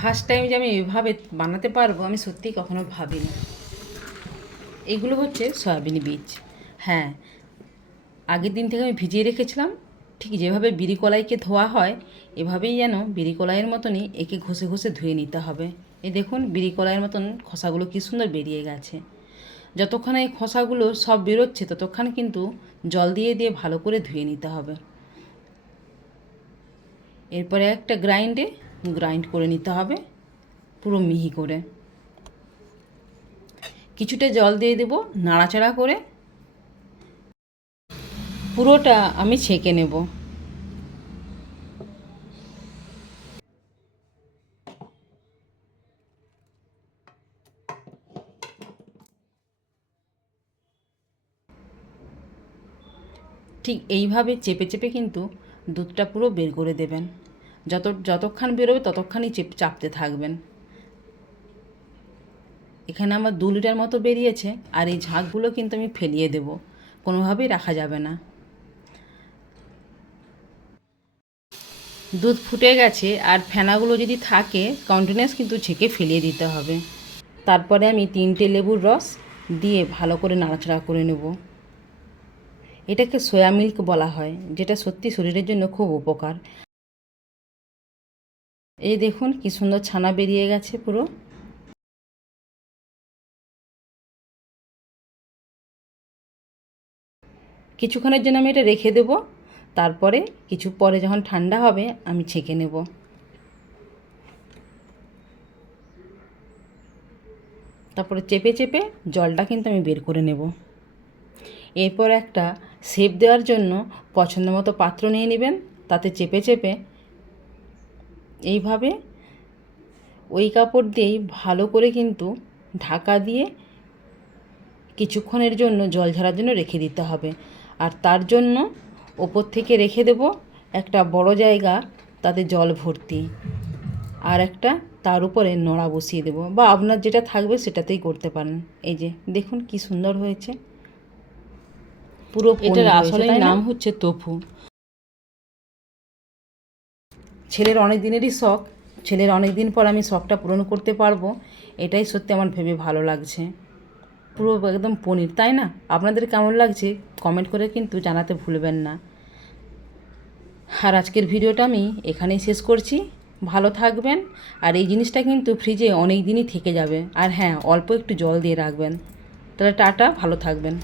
First time যে আমি এভাবে বানাতে পারবো আমি সত্যিই কখনো ভাবিনি। এগুলো হচ্ছে সয়াবিন বীজ। হ্যাঁ, আগের দিন থেকে আমি ভিজিয়ে রেখেছিলাম। ঠিক যেভাবে বিরি কলাইকে ধোয়া হয় এভাবেই যেন বিরি কলাইয়ের মতনই একে ঘষে ঘষে ধুয়ে নিতে হবে। এই দেখুন বিরি কলাইয়ের মতন খোসাগুলো কী সুন্দর বেরিয়ে গেছে। যতক্ষণ এই খোসাগুলো সব বেরোচ্ছে ততক্ষণ কিন্তু জল দিয়ে দিয়ে ভালো করে ধুয়ে নিতে হবে। এরপরে একটা গ্রাইন্ড করে নিতে হবে পুরো মিহি করে। কিছুটা জল দিয়ে দেব, নাড়াচাড়া করে পুরোটা আমি ছেঁকে নেব। ঠিক এইভাবে চেপে চেপে কিন্তু দুধটা পুরো বের করে দেবেন। যতক্ষণ বেরোবে ততক্ষণই চাপতে থাকবেন। এখানে আমার 2 লিটার মতো বেরিয়েছে, আর এই ঝাঁকগুলো কিন্তু আমি ফেলিয়ে দেব, কোনোভাবেই রাখা যাবে না। দুধ ফুটে গেছে, আর ফেনাগুলো যদি থাকে কন্টিনিউয়াস কিন্তু ছেঁকে ফেলিয়ে দিতে হবে। তারপরে আমি 3টে লেবুর রস দিয়ে ভালো করে নাড়াচাড়া করে নেব। এটাকে সোয়া মিল্ক বলা হয়, যেটা সত্যি শরীরের জন্য খুব উপকার। এই দেখুন কি সুন্দর ছানা বেরিয়ে গেছে পুরো। কিছুক্ষণের জন্য আমি এটা রেখে দেব, তারপরে কিছু পরে যখন ঠান্ডা হবে আমি ছেঁকে নেব। তারপরে চেপে চেপে জলটা কিন্তু আমি বের করে নেব। এরপর একটা শেপ দেওয়ার জন্য পছন্দ মতো পাত্র নিয়ে নেবেন, তাতে চেপে চেপে এইভাবে ওই কাপড় দিয়েই ভালো করে কিন্তু ঢাকা দিয়ে কিছুক্ষণের জন্য জল ঝরার জন্য রেখে দিতে হবে। আর তার জন্য ওপর থেকে রেখে দেব একটা বড় জায়গা, তাতে জল ভর্তি, আর একটা তার উপরে নোড়া বসিয়ে দেব, বা আপনার যেটা থাকবে সেটাতেই করতে পারেন। এই যে দেখুন কি সুন্দর হয়েছে পুরো। এটার আসলে নাম হচ্ছে তোফু। ছেলের অনেক দিনেরই শখ, ছেলের অনেক দিন পর আমি শখটা পূরণ করতে পারবো, এটাই সত্যি আমার ভেবে ভালো লাগছে। পুরো একদম পনির, তাই না? আপনাদের কেমন লাগছে কমেন্ট করে কিন্তু জানাতে ভুলবেন না। আর আজকের ভিডিওটা আমি এখানেই শেষ করছি। ভালো থাকবেন। আর এই জিনিসটা কিন্তু ফ্রিজে অনেক দিনই থেকে যাবে। আর হ্যাঁ, অল্প একটু জল দিয়ে রাখবেন। তাহলে টাটা, ভালো থাকবেন।